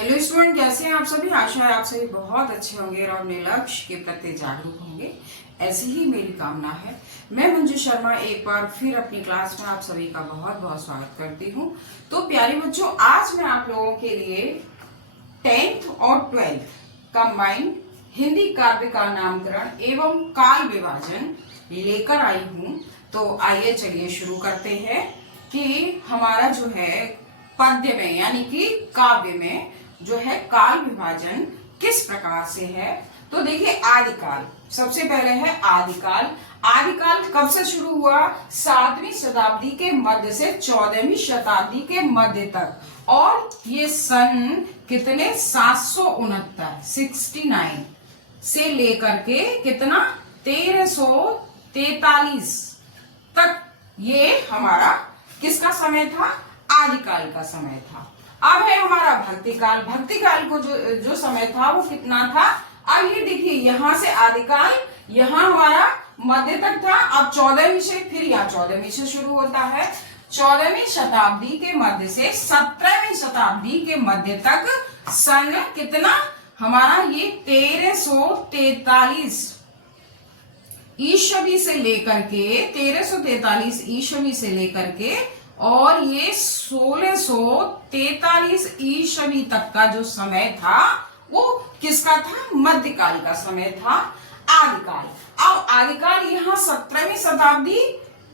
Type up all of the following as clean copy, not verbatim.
Hello student, कैसे हैं आप सभी। आशा है आप सभी बहुत अच्छे होंगे और अपने लक्ष्य के प्रति जागरूक होंगे, ऐसी ही मेरी कामना है। मैं मंजू शर्मा एक बार फिर अपनी क्लास में आप सभी का बहुत बहुत स्वागत करती हूँ। तो प्यारे बच्चों, आज मैं आप लोगों के लिए 10th और 12th कंबाइंड हिंदी काव्य का नामकरण एवं काल विभाजन लेकर आई हूँ। तो आइए चलिए शुरू करते हैं कि हमारा जो है पद्य में यानी कि काव्य में जो है काल विभाजन किस प्रकार से है। तो देखिए, आदिकाल सबसे पहले है। आदिकाल आदिकाल कब से शुरू हुआ? 7वीं शताब्दी के मध्य से 14वीं शताब्दी के मध्य तक, और ये सन कितने 769 से लेकर के कितना 1343 तक ये हमारा किसका समय था? आदिकाल का समय था। अब है हमारा भक्तिकाल। भक्तिकाल को जो समय था वो कितना था? अब ये देखिए, यहाँ से आदिकाल यहाँ हमारा मध्य तक था। अब 14वीं से फिर यहाँ 14वीं से शुरू होता है। 14वीं शताब्दी के मध्य से 17वीं शताब्दी के मध्य तक सन कितना हमारा ये 1343 ईस्वी से लेकर के 1343 ईस्वी से लेकर के और ये 1643 ईस्वी तक का जो समय था वो किसका था? मध्यकाल का समय था, आदिकाल। अब आदिकाल यहाँ 17वीं शताब्दी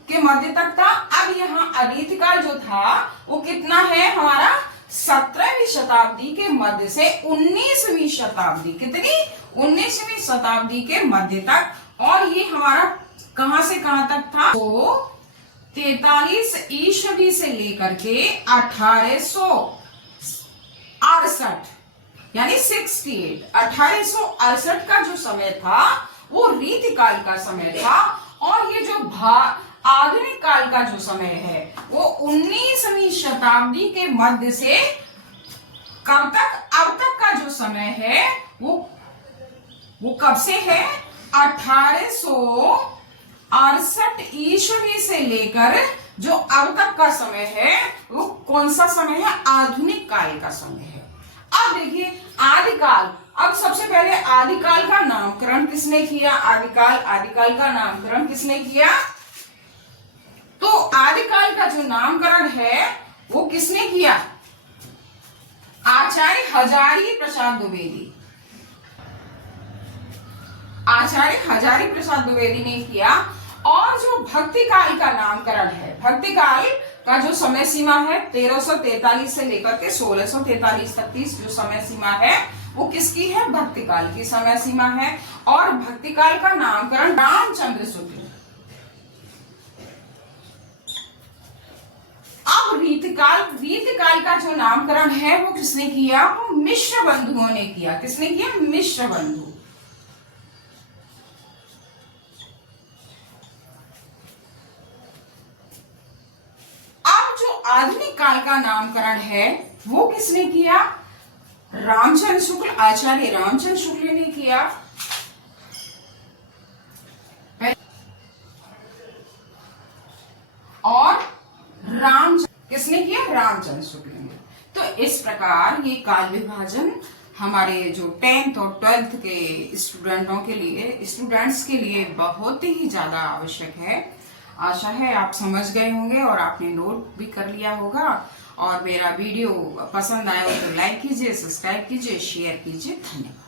के मध्य तक था। अब यहाँ अनीतिकाल जो था वो कितना है हमारा? 17वीं शताब्दी के मध्य से 19वीं शताब्दी, कितनी 19वीं शताब्दी के मध्य तक। और ये हमारा कहां से कहां तक था? तो 43 ईस्वी से लेकर के 1868 यानी 1868 का जो समय था वो रीतिकाल का समय था। और ये जो आधुनिक काल का जो समय है वो 19वीं शताब्दी के मध्य से कब तक? अब तक का जो समय है वो कब से है? 1868 ईस्वी से लेकर जो अब तक का समय है वो कौन सा समय है? आधुनिक काल का समय है। अब देखिए आदिकाल। अब सबसे पहले आदिकाल का नामकरण किसने किया? आदिकाल का नामकरण किसने किया? तो आदिकाल का जो नामकरण है वो किसने किया? आचार्य हजारी प्रसाद द्विवेदी। आचार्य हजारी प्रसाद द्विवेदी ने किया। और जो भक्तिकाल का नामकरण है, भक्तिकाल का जो समय सीमा है 1343 से लेकर के 1643 तक की जो समय सीमा है वो किसकी है? भक्तिकाल की समय सीमा है। और भक्तिकाल का नामकरण रामचंद्र शुक्ल। अब रीतिकाल का जो नामकरण है वो किसने किया? वो मिश्र बंधुओं ने किया। किसने किया? मिश्र बंधु। आधुनिक काल का नामकरण है वो किसने किया? रामचंद्र शुक्ल, आचार्य रामचंद्र शुक्ल ने किया। और किसने किया? रामचंद्र शुक्ल ने। तो इस प्रकार ये काल विभाजन हमारे जो 10th और 12th के स्टूडेंट्स के लिए बहुत ही ज्यादा आवश्यक है। आशा है आप समझ गए होंगे और आपने नोट भी कर लिया होगा। और मेरा वीडियो पसंद आया हो तो लाइक कीजिए, सब्सक्राइब कीजिए, शेयर कीजिए। धन्यवाद।